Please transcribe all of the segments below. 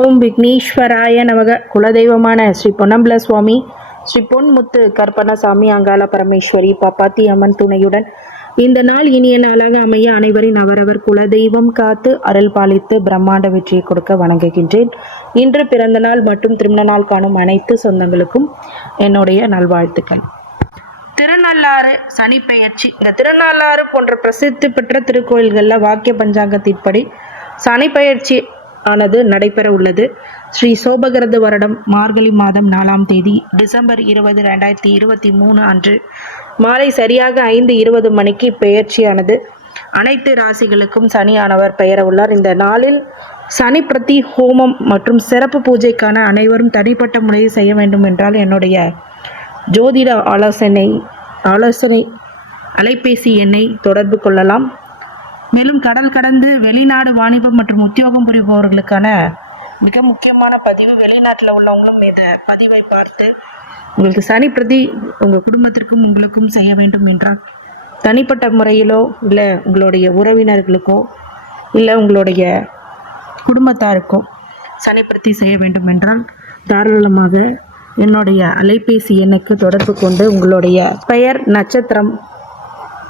ஓம் விக்னேஸ்வராய நமக. குலதெய்வமான ஸ்ரீ பொன்னம்பல சுவாமி ஸ்ரீ பொன்முத்து கற்பனசாமி அங்காள பரமேஸ்வரி பாப்பாத்தி அம்மன் துணையுடன் இந்த நாள் இனிய நாளாக அமைய அனைவரின் அவரவர் குலதெய்வம் காத்து அருள் பாலித்து பிரம்மாண்ட வெற்றியை கொடுக்க வணங்குகின்றேன். இன்று பிறந்த நாள் மற்றும் திருமண நாள் காணும் அனைத்து சொந்தங்களுக்கும் என்னுடைய நல்வாழ்த்துக்கள். திருநள்ளாறு சனிப்பெயர்ச்சி இந்த திருநள்ளாறு போன்ற பிரசித்தி பெற்ற திருக்கோயில்களில் வாக்கிய பஞ்சாங்கத்தின்படி சனிப்பெயர்ச்சி ஆனது நடைபெற உள்ளது. ஸ்ரீ சோபகிருத வருடம் மார்கழி மாதம் நாலாம் தேதி டிசம்பர் இருபது ரெண்டாயிரத்தி இருபத்தி மூணு அன்று மாலை சரியாக ஐந்து இருபது மணிக்கு பெயர்ச்சியானது. அனைத்து ராசிகளுக்கும் சனியானவர் பெயர உள்ளார். இந்த நாளில் சனி பிரதி ஹோமம் மற்றும் சிறப்பு பூஜைக்கான அனைவரும் தனிப்பட்ட முறையில் செய்ய வேண்டும் என்றால் என்னுடைய ஜோதிட ஆலோசனை ஆலோசனை அலைபேசி எண்ணை தொடர்பு கொள்ளலாம். மேலும் கடல் கடந்து வெளிநாடு வாணிபம் மற்றும் உத்தியோகம் புரிபவர்களுக்கான மிக முக்கியமான பதிவு வெளிநாட்டில் உள்ளவங்களும் இந்த பதிவை பார்த்து உங்களுக்கு சனி பிரதி உங்கள் குடும்பத்திற்கும் உங்களுக்கும் செய்ய வேண்டும் என்றால் தனிப்பட்ட முறையிலோ இல்லை உங்களுடைய உறவினர்களுக்கோ இல்லை உங்களுடைய குடும்பத்தாருக்கோ சனி செய்ய வேண்டும் என்றால் தாராளமாக என்னுடைய அலைபேசி எண்ணுக்கு தொடர்பு கொண்டு உங்களுடைய பெயர் நட்சத்திரம்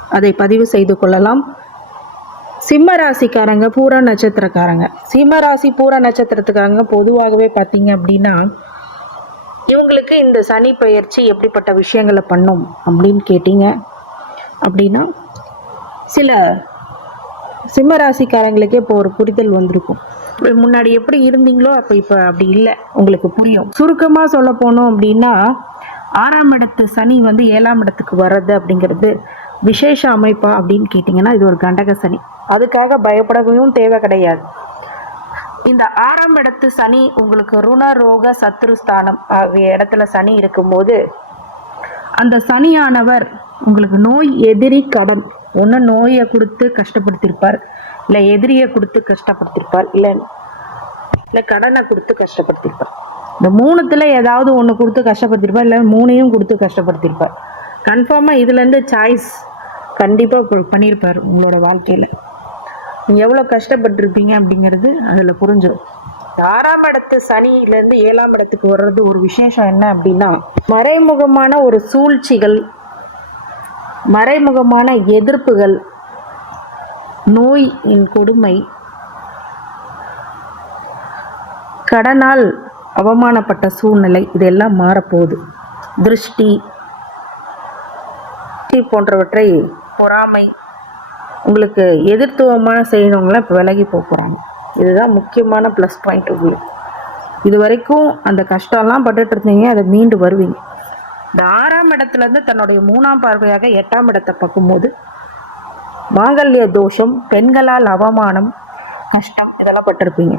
அதை பதிவு செய்து கொள்ளலாம். சிம்ம ராசிக்காரங்க பூர நட்சத்திரக்காரங்க. சிம்ம ராசி பூர நட்சத்திரத்துக்காரங்க பொதுவாகவே பார்த்தீங்க அப்படின்னா இவங்களுக்கு இந்த சனி பயிற்சி எப்படிப்பட்ட விஷயங்களை பண்ணும் அப்படின்னு கேட்டீங்க அப்படின்னா சில சிம்ம ராசிக்காரங்களுக்கே இப்போ ஒரு புரிதல் வந்திருக்கும். முன்னாடி எப்படி இருந்தீங்களோ அப்போ இப்போ அப்படி இல்லை. உங்களுக்கு புரியும். சுருக்கமாக சொல்ல போனோம் அப்படின்னா ஆறாம் இடத்து சனி வந்து ஏழாம் இடத்துக்கு வர்றது அப்படிங்கிறது விசேஷ அமைப்பா அப்படின்னு கேட்டிங்கன்னா இது ஒரு கண்டக சனி. அதுக்காக பயப்படவும் தேவை கிடையாது. இந்த ஆறாம் இடத்து சனி உங்களுக்கு ருண ரோக சத்ருஸ்தானம் ஆகிய இடத்துல சனி இருக்கும்போது அந்த சனியானவர் உங்களுக்கு நோய் எதிரி கடன் ஒன்று நோயை கொடுத்து கஷ்டப்படுத்தியிருப்பார் இல்லை எதிரியை கொடுத்து கஷ்டப்படுத்தியிருப்பார் இல்லை இல்லை கடனை கொடுத்து கஷ்டப்படுத்தியிருப்பார் இந்த மூணுத்தில் ஏதாவது ஒன்று கொடுத்து கஷ்டப்படுத்தியிருப்பார் இல்லை மூணையும் கொடுத்து கஷ்டப்படுத்தியிருப்பார் கன்ஃபார்மாக இதுலேருந்து சாய்ஸ் கண்டிப்பாக பண்ணியிருப்பார் உங்களோட வாழ்க்கையில். நீங்கள் எவ்வளோ கஷ்டப்பட்டிருப்பீங்க அப்படிங்கிறது அதில் புரிஞ்சிடும் ஆறாம் இடத்து சனியிலேருந்து ஏழாம் இடத்துக்கு வர்றது ஒரு விசேஷம் என்ன அப்படின்னா மறைமுகமான ஒரு சூழ்ச்சிகள் மறைமுகமான எதிர்ப்புகள் நோயின் கொடுமை கடனால் அவமானப்பட்ட சூழ்நிலை இதெல்லாம் மாறப்போகுது. திருஷ்டி போன்றவற்றை பொறாமை உங்களுக்கு எதிர்த்துவமான செய்யறவங்களாம் இப்போ விலகி போக போகிறாங்க இதுதான் முக்கியமான ப்ளஸ் பாயிண்ட் உங்களுக்கு. இது வரைக்கும் அந்த கஷ்டம்லாம் பட்டுட்டு இருந்தீங்க அதை மீண்டு வருவீங்க. இந்த ஆறாம் இடத்துலேருந்து தன்னுடைய மூணாம் பார்வையாக எட்டாம் இடத்தை பார்க்கும்போது மாங்கல்ய தோஷம் பெண்களால் அவமானம் கஷ்டம் இதெல்லாம் பட்டிருப்பீங்க.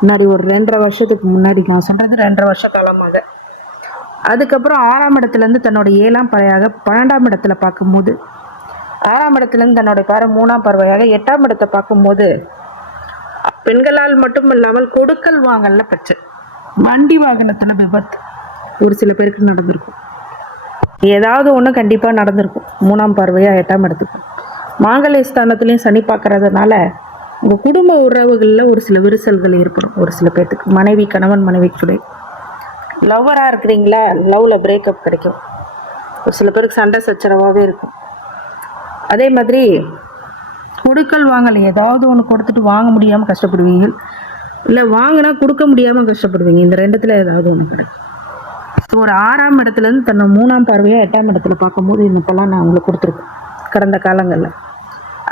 முன்னாடி ஒரு ரெண்டரை வருஷத்துக்கு முன்னாடி நான் சொல்கிறது ரெண்டரை வருஷ காலமாக. அதுக்கப்புறம் ஆறாம் இடத்துலேருந்து தன்னோட ஏழாம் பறையாக பன்னெண்டாம் இடத்துல பார்க்கும்போது ஆறாம் இடத்துலேருந்து தன்னோட பாரு மூணாம் பறவையாக எட்டாம் இடத்தை பார்க்கும்போது பெண்களால் மட்டும் இல்லாமல் கொடுக்கல் வாங்கல்ல பிரச்சனை வண்டி வாகனத்தில் விபத்து. ஒரு சில பேருக்கு நடந்திருக்கும். ஏதாவது ஒன்று கண்டிப்பாக நடந்திருக்கும். மூணாம் பார்வையாக எட்டாம் இடத்துக்கும். மாங்கலை ஸ்தானத்துலேயும் சனி பார்க்கறதுனால உங்கள் குடும்ப உறவுகளில் ஒரு சில விரிசல்கள் ஏற்படும். ஒரு சில பேர்த்துக்கு மனைவி கணவன் மனைவி துணை லவ்வராக இருக்கிறீங்களா? லவ்வில் பிரேக்கப் கிடைக்கும். ஒரு சில பேருக்கு சண்டை சச்சரவாகவே இருக்கும். அதே மாதிரி கொடுக்கல் வாங்கல். ஏதாவது ஒன்று கொடுத்துட்டு வாங்க முடியாமல் கஷ்டப்படுவீங்க. இல்லை வாங்கினா கொடுக்க முடியாமல் கஷ்டப்படுவீங்க. இந்த ரெண்டுத்தில் ஏதாவது ஒன்று கிடைக்கும். ஸோ ஒரு ஆறாம் இடத்துலேருந்து தன்னை மூணாம் பார்வையாக எட்டாம் இடத்துல பார்க்கும்போது இன்னப்பெல்லாம் நான் உங்களுக்கு கொடுத்துருக்கேன். கடந்த காலங்களில்.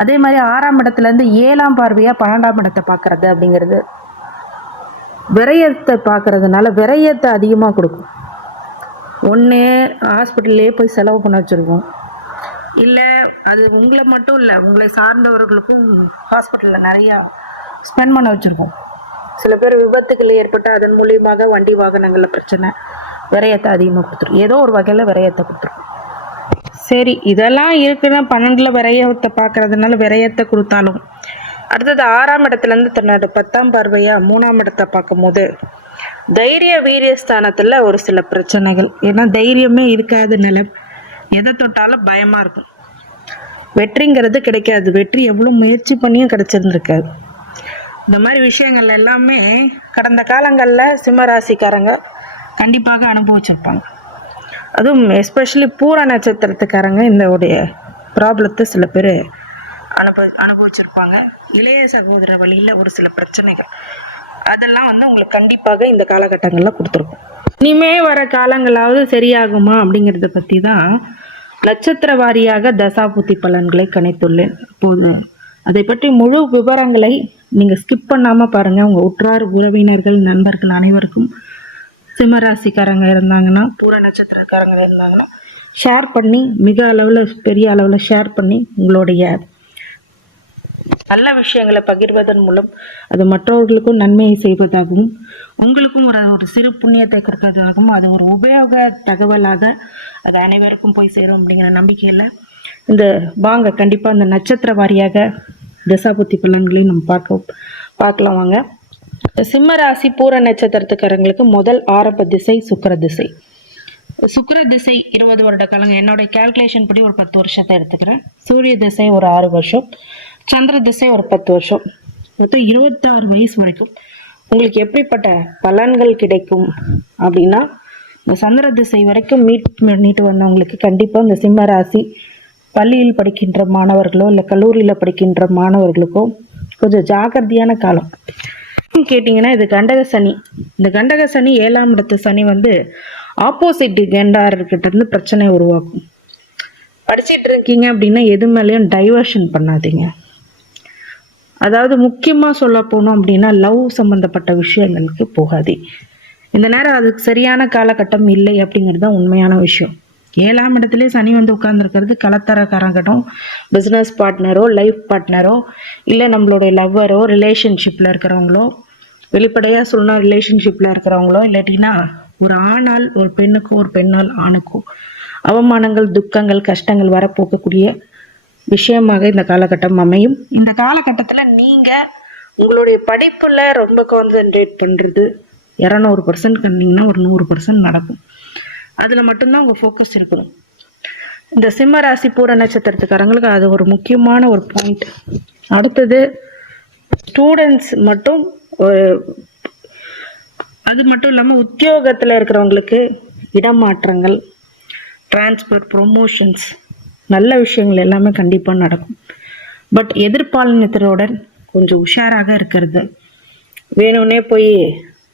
அதே மாதிரி ஆறாம் இடத்துலேருந்து ஏழாம் பார்வையாக பன்னெண்டாம் இடத்தை பார்க்குறது அப்படிங்கிறது விரயத்தை பார்க்குறதுனால விரயத்தை அதிகமாக கொடுக்கும். ஒன்று ஹாஸ்பிட்டல்லே போய் செலவு பண்ண வச்சுருக்கோம். இல்லை அது உங்களை மட்டும் இல்லை உங்களை சார்ந்தவர்களுக்கும் ஹாஸ்பிட்டலில் நிறையா ஸ்பெண்ட் பண்ண வச்சுருக்கோம். சில பேர் விபத்துகள் ஏற்பட்டு அதன் மூலியமாக வண்டி வாகனங்களில் பிரச்சனை விரயத்தை அதிகமாக கொடுத்துரும் ஏதோ ஒரு வகையில் விரயத்தை கொடுத்துரும். சரி இதெல்லாம் இருக்குன்னா பன்னெண்டில் விரயத்தை பார்க்கறதுனால விரயத்தை கொடுத்தாலும். அடுத்தது ஆறாம் இடத்துலேருந்து தன்னோட பத்தாம் பார்வையாக மூணாம் இடத்தை பார்க்கும்போது தைரிய வீரியஸ்தானத்தில் ஒரு சில பிரச்சனைகள். ஏன்னா தைரியமே இருக்காத நிலம் எதை தொட்டாலும் பயமாக இருக்கும். வெற்றிங்கிறது கிடைக்காது. வெற்றி எவ்வளோ முயற்சி பண்ணியும் கிடைச்சிருந்துருக்காது இந்த மாதிரி விஷயங்கள் எல்லாமே கடந்த காலங்களில் சிம்மராசிக்காரங்க கண்டிப்பாக அனுபவிச்சிருப்பாங்க. அதுவும் எஸ்பெஷலி பூர நட்சத்திரத்துக்காரங்க இந்த உடைய ப்ராப்ளத்தை சில பேர் அனுப அனுபவிச்சிருப்பாங்க. இளைய சகோதர வழியில் ஒரு சில பிரச்சனைகள். அதெல்லாம் வந்து உங்களுக்கு கண்டிப்பாக இந்த காலகட்டங்களில் கொடுத்துருக்கும். இனிமே வர காலங்களாவது சரியாகுமா அப்படிங்கிறத பற்றி தான் நட்சத்திர வாரியாக தசாபுத்தி பலன்களை கணித்துள்ளேன். இப்போது அதை பற்றி முழு விவரங்களை நீங்கள் ஸ்கிப் பண்ணாமல் பாருங்கள் உங்கள் உற்றார் உறவினர்கள் நண்பர்கள் அனைவருக்கும் சிம்மராசிக்காரங்க இருந்தாங்கன்னா பூர நட்சத்திரக்காரங்க இருந்தாங்கன்னா ஷேர் பண்ணி மிக அளவில் பெரிய அளவில் ஷேர் பண்ணி உங்களுடைய நல்ல விஷயங்களை பகிர்வதன் மூலம் அது மற்றவர்களுக்கும் நன்மையை செய்வதாகவும் உங்களுக்கும் ஒரு ஒரு சிறு புண்ணியத்தை கொடுக்கறதாகவும் அது ஒரு உபயோக தகவலாக அது அனைவருக்கும் போய் சேரும் அப்படிங்கிற நம்பிக்கையில் இந்த வாங்க கண்டிப்பாக இந்த நட்சத்திர வாரியாக தசாபுத்தி பலன்களையும் நம்ம பார்க்க பார்க்கலாம் வாங்க. சிம்ம ராசி பூர நட்சத்திரத்துக்காரங்களுக்கு முதல் ஆரம்ப திசை சுக்கிர திசை. சுக்கர திசை இருபது வருட காலங்க. என்னுடைய கால்குலேஷன் படி ஒரு பத்து வருஷத்தை எடுத்துக்கிறேன். சூரிய திசை ஒரு ஆறு வருஷம். சந்திர திசை ஒரு பத்து வருஷம். மொத்தம் இருபத்தாறு வயசு வரைக்கும். உங்களுக்கு எப்படிப்பட்ட பலன்கள் கிடைக்கும் அப்படின்னா இந்த சந்திர திசை வரைக்கும் மீட் பண்ணிட்டு வந்தவங்களுக்கு கண்டிப்பாக இந்த சிம்ம ராசி பள்ளியில் படிக்கின்ற மாணவர்களோ இல்லை கல்லூரியில் படிக்கின்ற மாணவர்களுக்கோ கொஞ்சம் ஜாக்கிரதையான காலம். கேட்டிங்கன்னா இது கண்டக சனி. இந்த கண்டக சனி ஏழாம் இடத்து சனி வந்து ஆப்போசிட் கெண்டார்கிட்ட இருந்து பிரச்சனை உருவாக்கும். படிச்சிட்டு இருக்கீங்க அப்படின்னா எது மேலேயும் டைவர்ஷன் பண்ணாதீங்க. அதாவது முக்கியமாக சொல்ல போனோம் அப்படின்னா லவ் சம்மந்தப்பட்ட விஷயங்களுக்கு போகாது. இந்த நேரம் அதுக்கு சரியான காலகட்டம் இல்லை அப்படிங்கிறது தான் உண்மையான விஷயம். ஏழாம் இடத்துலேயே சனி வந்து உட்காந்துருக்கிறது கலத்தரக்காரங்கட்டும் பிஸ்னஸ் பார்ட்னரோ லைஃப் பார்ட்னரோ இல்லை நம்மளுடைய லவ்வரோ ரிலேஷன்ஷிப்பில் இருக்கிறவங்களோ வெளிப்படையாக சொல்லணும் ரிலேஷன்ஷிப்பில் இருக்கிறவங்களோ இல்லாட்டின்னா ஒரு ஆணால் ஒரு பெண்ணுக்கோ ஒரு பெண்ணால் ஆணுக்கோ அவமானங்கள் துக்கங்கள் கஷ்டங்கள் வரப்போக்கக்கூடிய விஷயமாக இந்த காலகட்டம் அமையும். இந்த காலகட்டத்தில் நீங்கள் உங்களுடைய படிப்பில் ரொம்ப கான்சென்ட்ரேட் பண்ணுறது இரநூறு பர்சன்ட் கண்டிங்கன்னா ஒரு நூறு பர்சன்ட் நடக்கும். அதில் மட்டும்தான் உங்கள் ஃபோக்கஸ் இருக்கணும் இந்த சிம்ம ராசி பூர நட்சத்திரத்துக்காரங்களுக்கு அது ஒரு முக்கியமான ஒரு பாயிண்ட் அடுத்தது ஸ்டூடெண்ட்ஸ் மட்டும் ஒரு அது மட்டும் இல்லாமல் உத்தியோகத்தில் இருக்கிறவங்களுக்கு இடமாற்றங்கள் டிரான்ஸ்போர்ட் ப்ரொமோஷன்ஸ் நல்ல விஷயங்கள் எல்லாமே கண்டிப்பாக நடக்கும். பட் எதிர்பாலினத்தருடன் கொஞ்சம் உஷாராக இருக்கிறது. வேணும்னே போய்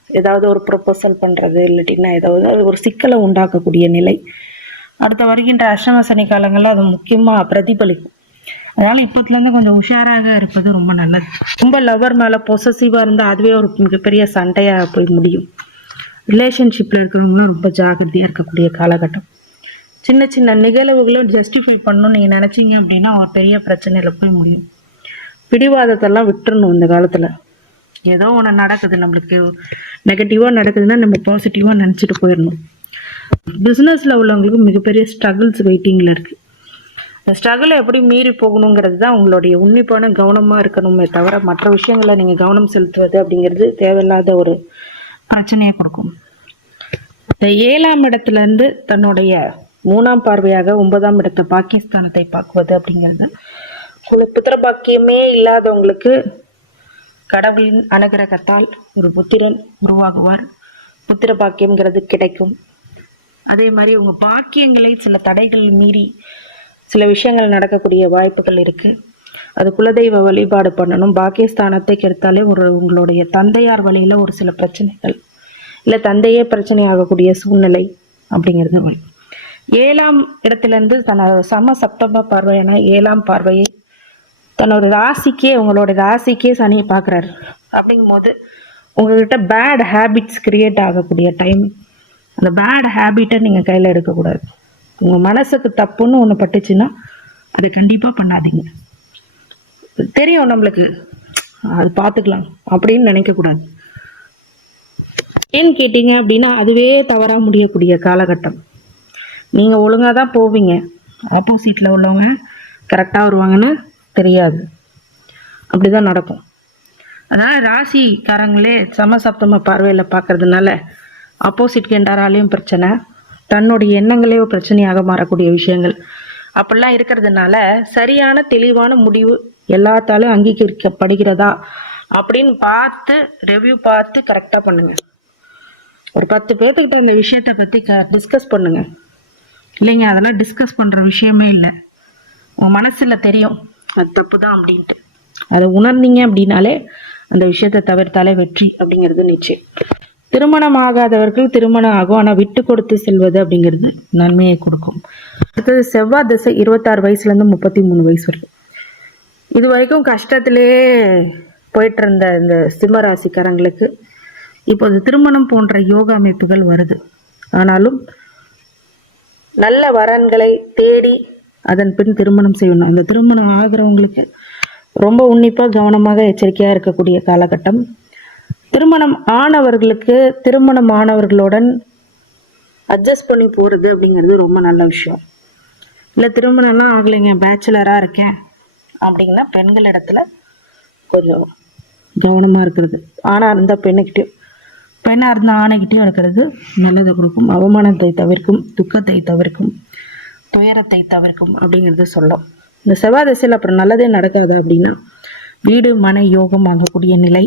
ஏதாவது ஒரு ப்ரொப்போசல் பண்ணுறது இல்லாட்டின்னா ஏதாவது ஒரு சிக்கலை உண்டாக்கக்கூடிய நிலை. அடுத்த வருகின்ற அஷ்டம சனி காலங்களில் அது முக்கியமாக பிரதிபலிக்கும். அதனால் இப்போத்துலேருந்து கொஞ்சம் உஷாராக இருப்பது ரொம்ப நல்லது. ரொம்ப லவர் மேலே பொசசிவாக இருந்தால் அதுவே ஒரு மிகப்பெரிய சண்டையாக போய் முடியும். ரிலேஷன்ஷிப்பில் இருக்கிறவங்களும் ரொம்ப ஜாகிரதையாக இருக்கக்கூடிய காலகட்டம். சின்ன சின்ன நிகழ்வுகளும் ஜஸ்டிஃபை பண்ணணும்னு நீங்கள் நினச்சிங்க அப்படின்னா ஒரு பெரிய பிரச்சனையில் போய் முடியும். பிடிவாதத்தெல்லாம் விட்டுறணும் இந்த காலத்தில். ஏதோ ஒன்று நடக்குது நம்மளுக்கு நெகட்டிவாக நடக்குதுன்னா நம்ம பாசிட்டிவாக நினச்சிட்டு போயிடணும். பிஸ்னஸில் உள்ளவங்களுக்கு மிகப்பெரிய ஸ்ட்ரகிள்ஸ் வெயிட்டிங்கில் இருக்குது இந்த ஸ்ட்ரகிளை எப்படி மீறி போகணுங்கிறது தான் உங்களுடைய உன்னிப்பான கவனமாக இருக்கணுமே தவிர மற்ற விஷயங்களை நீங்கள் கவனம் செலுத்துவது அப்படிங்கிறது தேவையில்லாத ஒரு பிரச்சனையை கொடுக்கும். இந்த ஏழாம் இடத்துலேருந்து தன்னுடைய மூணாம் பார்வையாக ஒன்பதாம் இடத்த பாகிஸ்தானத்தை பார்க்குவது அப்படிங்கிறது. உங்களுக்கு புத்திர பாக்கியமே இல்லாதவங்களுக்கு கடவுளின் அனுகிரகத்தால் ஒரு புத்திரன் உருவாகுவார். புத்திர பாக்கியம்ங்கிறது கிடைக்கும். அதே மாதிரி உங்கள் பாக்கியங்களை சில தடைகள் மீறி சில விஷயங்கள் நடக்கக்கூடிய வாய்ப்புகள் இருக்குது அது குலதெய்வ வழிபாடு பண்ணணும். பாக்கியஸ்தானத்தை கெடுத்தாலே ஒரு உங்களுடைய தந்தையார் வழியில் ஒரு சில பிரச்சனைகள் இல்லை தந்தையே பிரச்சனை ஆகக்கூடிய சூழ்நிலை அப்படிங்கிறது வழி ஏழாம் இடத்துலேருந்து தனது சம சப்தம பார்வையான ஏழாம் பார்வையை தன்னோட ராசிக்கே உங்களோட ராசிக்கே சனியை பார்க்குறாரு. அப்படிங்கும்போது உங்ககிட்ட பேட் ஹேபிட்ஸ் கிரியேட் ஆகக்கூடிய டைம் அந்த பேட் ஹேபிட்டை நீங்கள் கையில் எடுக்கக்கூடாது. உங்கள் மனசுக்கு தப்புன்னு ஒன்று பட்டுச்சுன்னா அதை கண்டிப்பாக பண்ணாதீங்க. தெரியும் நம்மளுக்கு. அது பார்த்துக்கலாம். அப்படின்னு நினைக்கக்கூடாது. ஏன்னு கேட்டிங்க அப்படின்னா அதுவே தவறாக முடியக்கூடிய காலகட்டம். நீங்கள் ஒழுங்காக தான் போவீங்க. ஆப்போசிட்டில் உள்ளவங்க கரெக்டாக வருவாங்கன்னு தெரியாது. அப்படி தான் நடக்கும். அதனால் ராசிக்காரங்களே சமசப்தம பார்வையில் பார்க்குறதுனால ஆப்போசிட் கெண்டாராலையும் பிரச்சனை தன்னுடைய எண்ணங்களே ஒரு பிரச்சனையாக மாறக்கூடிய விஷயங்கள். அப்படிலாம் இருக்கிறதுனால சரியான தெளிவான முடிவு எல்லாத்தாலும் அங்கீகரிக்கப்படுகிறதா அப்படின்னு பார்த்து ரிவ்யூ பார்த்து கரெக்டாக பண்ணுங்கள் ஒரு பத்து பேர்த்துக்கிட்ட இந்த விஷயத்தை பற்றி க டிஸ்கஸ் பண்ணுங்கள் இல்லைங்க அதெல்லாம் டிஸ்கஸ் பண்ணுற விஷயமே இல்லை. உங்கள் மனசில் தெரியும். அது தப்பு தான் அப்படின்ட்டு. அதை உணர்ந்தீங்க அப்படின்னாலே அந்த விஷயத்தை தவிர்த்தாலே வெற்றி அப்படிங்கிறது நிச்சயம். திருமணம் ஆகாதவர்கள் திருமணம் ஆகும் ஆனால் விட்டு கொடுத்து செல்வது அப்படிங்கிறது நன்மையை கொடுக்கும். அடுத்தது செவ்வாய் திசை இருபத்தாறு வயசுலேருந்து முப்பத்தி மூணு வயசு வரைக்கும். இது வரைக்கும் கஷ்டத்திலே போயிட்டு இருந்த இந்த சிம்மராசிக்காரங்களுக்கு இப்போது திருமணம் போன்ற யோகா அமைப்புகள் வருது. ஆனாலும் நல்ல வரன்களை தேடி அதன் பின் திருமணம் செய்யணும். இந்த திருமணம் ஆகிறவங்களுக்கு ரொம்ப உன்னிப்பாக கவனமாக எச்சரிக்கையாக இருக்கக்கூடிய காலகட்டம். திருமணம் ஆனவர்களுக்கு திருமணம் ஆனவர்களுடன் அட்ஜஸ்ட் பண்ணி போகிறது அப்படிங்கிறது ரொம்ப நல்ல விஷயம். இல்லை திருமணம்லாம் ஆகலைங்க பேச்சுலராக இருக்கேன் அப்படின்னா பெண்கள் இடத்துல கொஞ்சம் கவனமாக இருக்கிறது. ஆனால் இருந்தால் பெண்ணுக்கிட்டேயும் பெண்ணாக இருந்தால் ஆணைக்கிட்டேயும் இருக்கிறது நல்லது கொடுக்கும். அவமானத்தை தவிர்க்கும் துக்கத்தை தவிர்க்கும் துயரத்தை தவிர்க்கும் அப்படிங்கிறது சொல்லும் இந்த செவ்வாய் திசையில் அப்புறம் நல்லதே நடக்காது அப்படின்னா வீடு மன யோகம் ஆகக்கூடிய நிலை.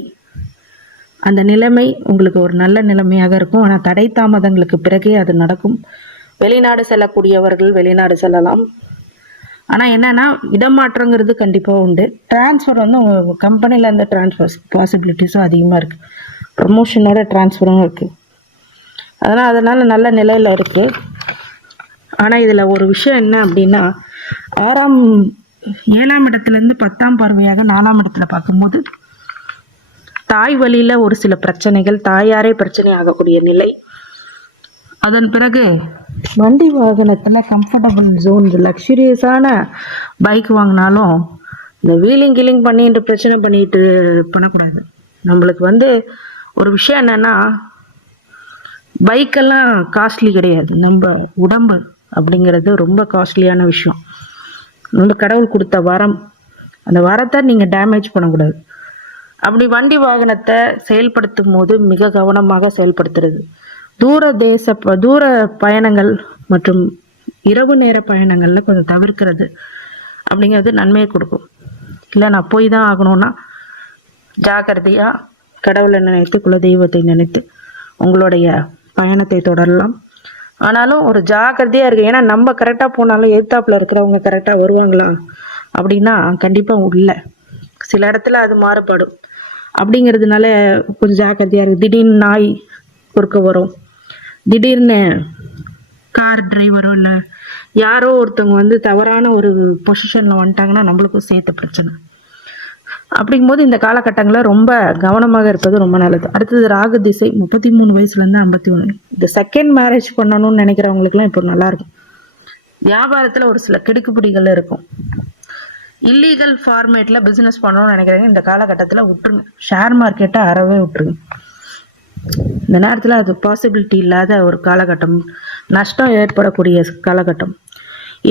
அந்த நிலைமை உங்களுக்கு ஒரு நல்ல நிலைமையாக இருக்கும். ஆனால் தடை தாமதங்களுக்கு பிறகே அது நடக்கும். வெளிநாடு செல்லக்கூடியவர்கள் வெளிநாடு செல்லலாம். ஆனால் என்னென்னா இடமாற்றங்கிறது கண்டிப்பாக உண்டு. டிரான்ஸ்ஃபர் வந்து உங்கள் கம்பெனியில் இருந்த டிரான்ஸ்ஃபர் பாசிபிலிட்டிஸும் அதிகமாக இருக்குது ப்ரமோஷனோட ட்ரான்ஸ்ஃபரும் இருக்குது அதனால் அதனால் நல்ல நிலையில் இருக்குது ஆனால் இதில் ஒரு விஷயம் என்ன அப்படின்னா ஆறாம் ஏழாம் இடத்துலேருந்து பத்தாம் பார்வையாக நாலாம் இடத்துல பார்க்கும்போது தாய் வழியில் ஒரு சில பிரச்சனைகள் தாயாரே பிரச்சனை ஆகக்கூடிய நிலை. அதன் பிறகு வண்டி வாகனத்தில் கம்ஃபர்டபுள் ஜோன் லக்ஸுரியஸான பைக் வாங்கினாலும் இந்த வீலிங் கீலிங் பண்ணிட்டு பிரச்சனை பண்ணிட்டு பண்ணக்கூடாது. நம்மளுக்கு வந்து ஒரு விஷயம் என்னென்னா பைக்கெல்லாம் காஸ்ட்லி கிடையாது. நம்ம உடம்பு அப்படிங்கிறது ரொம்ப காஸ்ட்லியான விஷயம். வந்து கடவுள் கொடுத்த வரம். அந்த வரத்தை நீங்கள் டேமேஜ் பண்ணக்கூடாது. அப்படி வண்டி வாகனத்தை செயல்படுத்தும் போது மிக கவனமாக செயல்படுத்துறது. தூர தேச ப- தூர பயணங்கள் மற்றும் இரவு நேர பயணங்களில் கொஞ்சம் தவிர்க்கிறது அப்படிங்கிறது நன்மையை கொடுக்கும். இல்லை நான் போய் தான் ஆகணும்னா ஜாக்கிரதையாக கடவுளை நினைத்து குலதெய்வத்தை நினைத்து உங்களுடைய பயணத்தை தொடரலாம். ஆனாலும் ஒரு ஜாக்கிரதையாக இருக்கு ஏன்னா நம்ம கரெக்டாக போனாலும் எதிர்த்தாப்பில் இருக்கிறவங்க கரெக்டாக வருவாங்களா? அப்படின்னா கண்டிப்பாக இல்லை சில இடத்துல அது மாறுபடும். அப்படிங்கிறதுனால கொஞ்சம் ஜாக்கிரதையாக இருக்குது திடீர்னு நாய் குறுக்க வரும். திடீர்னு கார் டிரைவரோ இல்லை யாரோ ஒருத்தவங்க வந்து தவறான ஒரு பொசிஷனில் வந்துட்டாங்கன்னா நம்மளுக்கும் சேர்த்த பிரச்சனை. அப்படிங்கும்போது இந்த காலகட்டங்களில் ரொம்ப கவனமாக இருப்பது ரொம்ப நல்லது. அடுத்தது ராகு திசை முப்பத்தி மூணு வயசுலேருந்து ஐம்பத்தி ஒன்று இந்த செகண்ட் மேரேஜ் பண்ணணும்னு நினைக்கிறவங்களுக்குலாம் இப்போ நல்லா இருக்கும் வியாபாரத்தில் ஒரு சில கெடுக்குப்பிடிகள் இருக்கும். இல்லீகல் ஃபார்மேட்டில் பிஸ்னஸ் பண்ணணும்னு நினைக்கிறாங்க இந்த காலகட்டத்தில் விட்டுருங்க. ஷேர் மார்க்கெட்டை அறவே விட்டுருங்க. இந்த நேரத்தில் அது பாசிபிலிட்டி இல்லாத ஒரு காலகட்டம் நஷ்டம் ஏற்படக்கூடிய காலகட்டம்.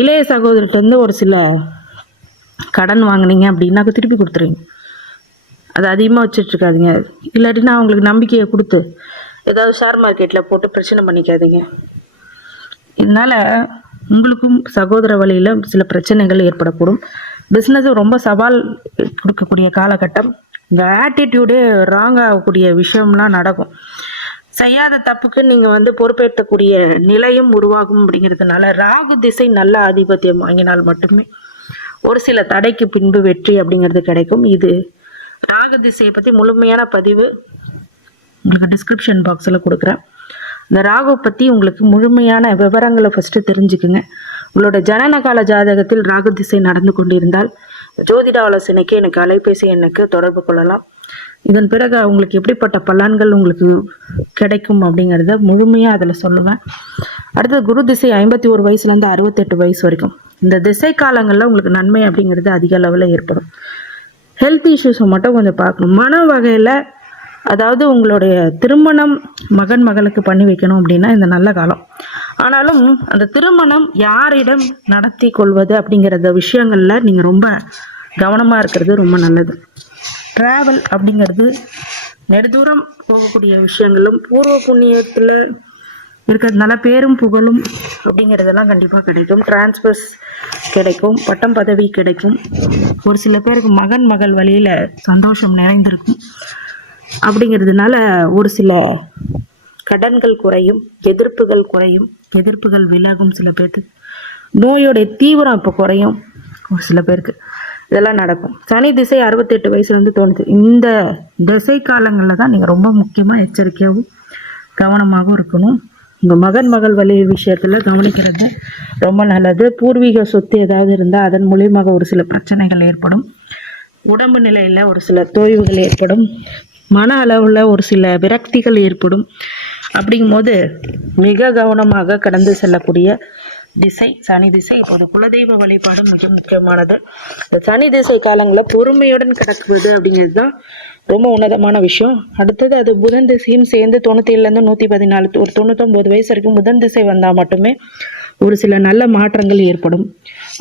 இளைய சகோதரிட்டேருந்து ஒரு சில கடன் வாங்கினீங்க அப்படின்னாக்க திருப்பி கொடுத்துருவீங்க. அது அதிகமாக வச்சிட்ருக்காதீங்க. இல்லாட்டினா அவங்களுக்கு நம்பிக்கையை கொடுத்து ஏதாவது ஷேர் மார்க்கெட்டில் போட்டு பிரச்சனை பண்ணிக்காதீங்க. இதனால் உங்களுக்கும் சகோதர வழியில் சில பிரச்சனைகள் ஏற்படக்கூடும். பிஸ்னஸ் ரொம்ப சவால் கொடுக்கக்கூடிய காலகட்டம். இந்த ஆட்டிடியூடே ராங் ஆகக்கூடிய விஷயம்லாம் நடக்கும். செய்யாத தப்புக்கு நீங்கள் வந்து பொறுப்பேற்றக்கூடிய நிலையும் உருவாகும் அப்படிங்கிறதுனால ராகு திசை நல்ல ஆதிபத்தியம் வாங்கினால் மட்டுமே ஒரு சில தடைக்கு பின்பு வெற்றி அப்படிங்கிறது கிடைக்கும். இது ராக திசையை பற்றி முழுமையான பதிவு உங்களுக்கு டிஸ்கிரிப்ஷன் பாக்ஸில் கொடுக்குறேன். இந்த ராகு பற்றி உங்களுக்கு முழுமையான விவரங்களை ஃபஸ்ட்டு தெரிஞ்சுக்குங்க. உங்களோட ஜனனகால ஜாதகத்தில் ராகு திசை நடந்து கொண்டிருந்தால் ஜோதிட ஆலோசனைக்கு எனக்கு அலைபேசி எனக்கு தொடர்பு கொள்ளலாம். இதன் பிறகு உங்களுக்கு எப்படிப்பட்ட பலன்கள் உங்களுக்கு கிடைக்கும் அப்படிங்கிறத முழுமையாக அதில் சொல்லுவேன். அடுத்தது குரு திசை ஐம்பத்தி ஒரு வயசுலேருந்து அறுபத்தெட்டு வயசு வரைக்கும். இந்த திசை காலங்களில் உங்களுக்கு நன்மை அப்படிங்கிறது அதிக அளவில் ஏற்படும். ஹெல்த் இஷ்யூஸை மட்டும் கொஞ்சம் பார்க்கணும். மன வகையில் அதாவது உங்களுடைய திருமணம் மகன் மகளுக்கு பண்ணி வைக்கணும் அப்படின்னா இந்த நல்ல காலம். ஆனாலும் அந்த திருமணம் யாரிடம் நடத்தி கொள்வது அப்படிங்கிறத விஷயங்களில் நீங்கள் ரொம்ப கவனமாக இருக்கிறது ரொம்ப நல்லது. ட்ராவல் அப்படிங்கிறது நெடுதூரம் போகக்கூடிய விஷயங்களும் பூர்வ புண்ணியத்தில் இருக்கிறதுனால பேரும் புகழும் அப்படிங்கிறதெல்லாம் கண்டிப்பாக கிடைக்கும். டிரான்ஸ்பர்ஸ் கிடைக்கும். பட்டம் பதவி கிடைக்கும். ஒரு சில பேருக்கு மகன் மகள் வழியில் சந்தோஷம் நிறைந்திருக்கும். அப்படிங்கிறதுனால ஒரு சில கடன்கள் குறையும் எதிர்ப்புகள் குறையும் எதிர்ப்புகள் விலகும் சில பேர்த்துக்கு. நோயோடைய தீவிரம் இப்போ குறையும் ஒரு சில பேருக்கு. இதெல்லாம் நடக்கும். சனி திசை அறுபத்தெட்டு வயசுலேருந்து தோணுது. இந்த திசை காலங்களில் தான் நீங்கள் ரொம்ப முக்கியமாக எச்சரிக்கையாகவும் கவனமாகவும் இருக்கணும். உங்கள் மகன் மகள் வழி விஷயத்தில் கவனிக்கிறது ரொம்ப நல்லது. பூர்வீக சொத்து ஏதாவது இருந்தால் அதன் மூலியமாக ஒரு சில பிரச்சனைகள் ஏற்படும். உடம்பு நிலையில் ஒரு சில தோய்வுகள் ஏற்படும். மன அளவில் ஒரு சில விரக்திகள் ஏற்படும். அப்படிங்கும்போது மிக கவனமாக கடந்து செல்லக்கூடிய திசை சனி திசை. இப்போது குலதெய்வ வழிபாடு மிக முக்கியமானது. இந்த சனி திசை காலங்களில் பொறுமையுடன் கிடக்குவது அப்படிங்கிறது தான் ரொம்ப உன்னதமான விஷயம். அடுத்தது அது புதன் திசையும் சேர்ந்து தொண்ணூற்றேழுலேருந்து நூற்றி பதினாலு ஒரு தொண்ணூத்தொம்பது வயசு வரைக்கும் புதன் திசை வந்தால் மட்டுமே ஒரு சில நல்ல மாற்றங்கள் ஏற்படும்.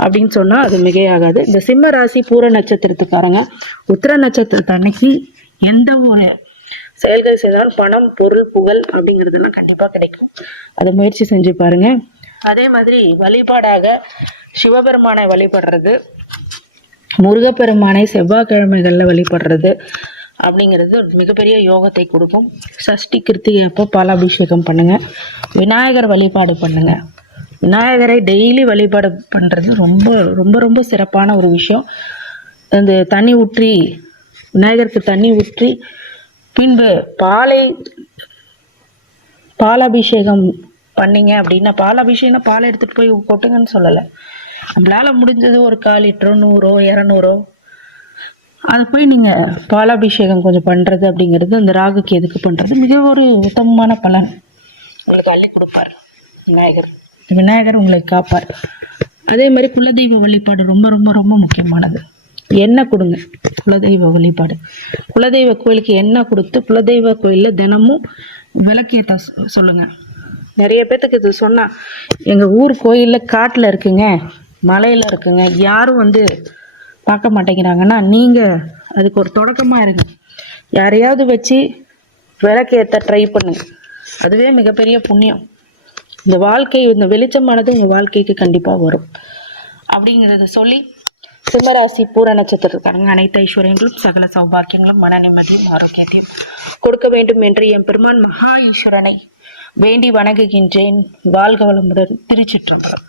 அப்படின்னு சொன்னால் அது மிகையாகாது. இந்த சிம்ம ராசி பூர நட்சத்திரத்துக்காரங்க உத்திர நட்சத்திரத்தை அன்னைக்கு எந்த ஒரு செயல்கள் செய்தாலும் பணம் பொருள் புகழ் அப்படிங்கிறதெல்லாம் கண்டிப்பாக கிடைக்கும். அதை முயற்சி செஞ்சு பாருங்க. அதே மாதிரி வழிபாடாக சிவபெருமானை வழிபடுறது முருகப்பெருமானை செவ்வாய்க்கிழமைகளில் வழிபடுறது அப்படிங்கிறது ஒரு மிகப்பெரிய யோகத்தை கொடுக்கும். சஷ்டி கிருத்திகை அப்போ பாலாபிஷேகம் பண்ணுங்க. விநாயகர் வழிபாடு பண்ணுங்க. விநாயகரை டெய்லி வழிபாடு பண்ணுறது ரொம்ப ரொம்ப ரொம்ப சிறப்பான ஒரு விஷயம். அந்த தண்ணி ஊற்றி விநாயகருக்கு தண்ணி ஊற்றி பின்பு பாலை பாலாபிஷேகம் பண்ணீங்க அப்படின்னா பாலாபிஷேகம்னா பாலை எடுத்துகிட்டு போய் கொட்டுங்கன்னு சொல்லலை. நம்மளால் முடிஞ்சது ஒரு கால் லிட்டரோ நூறோ இரநூறோ அதை போய் நீங்கள் பாலாபிஷேகம் கொஞ்சம் பண்ணுறது அப்படிங்கிறது அந்த ராகுக்கு எதுக்கு பண்ணுறது மிக ஒரு உத்தமமான பலன். உங்களுக்கு அள்ளி கொடுப்பார் விநாயகர். விநாயகர் உங்களை காப்பார். அதே மாதிரி குலதெய்வ வழிபாடு ரொம்ப ரொம்ப ரொம்ப முக்கியமானது. எண்ணெய் கொடுங்க? குலதெய்வ வழிபாடு. குலதெய்வ கோயிலுக்கு எண்ணெய் கொடுத்து குலதெய்வ கோயிலில் தினமும் விளக்கேற்ற சொ- நிறைய பேர்த்துக்கு இது சொன்னால் எங்கள் ஊர் கோயிலில் காட்டில் இருக்குங்க மலையில் இருக்குங்க யாரும் வந்து பார்க்க மாட்டேங்கிறாங்கன்னா நீங்கள் அதுக்கு ஒரு தொடக்கமாக இருங்க. யாரையாவது வச்சு விளக்கேற்ற ட்ரை பண்ணுங்க அதுவே மிகப்பெரிய புண்ணியம். இந்த வாழ்க்கை இந்த வெளிச்சமானது உங்கள் வாழ்க்கைக்கு கண்டிப்பாக வரும். அப்படிங்கிறத சொல்லி சிம்மராசி பூர நட்சத்திரக்காரங்க அனைத்து ஐஸ்வர்யங்களும் சகல சௌபாக்கியங்களும் மன நிம்மதியும் ஆரோக்கியத்தையும் கொடுக்க வேண்டும் என்று என் பெருமான் மகா ஈஸ்வரனை வேண்டி வணங்குகின்றேன். வாழ்க வளமுடன் திருச்சிற்றம்பலம்.